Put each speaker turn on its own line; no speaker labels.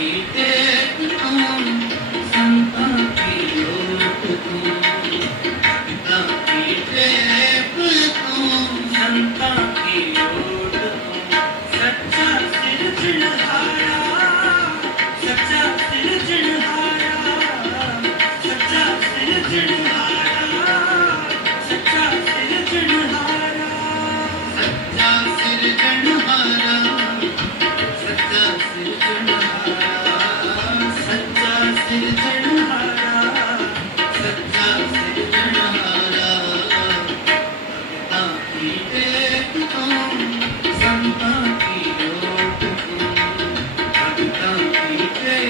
Eat. Thank you.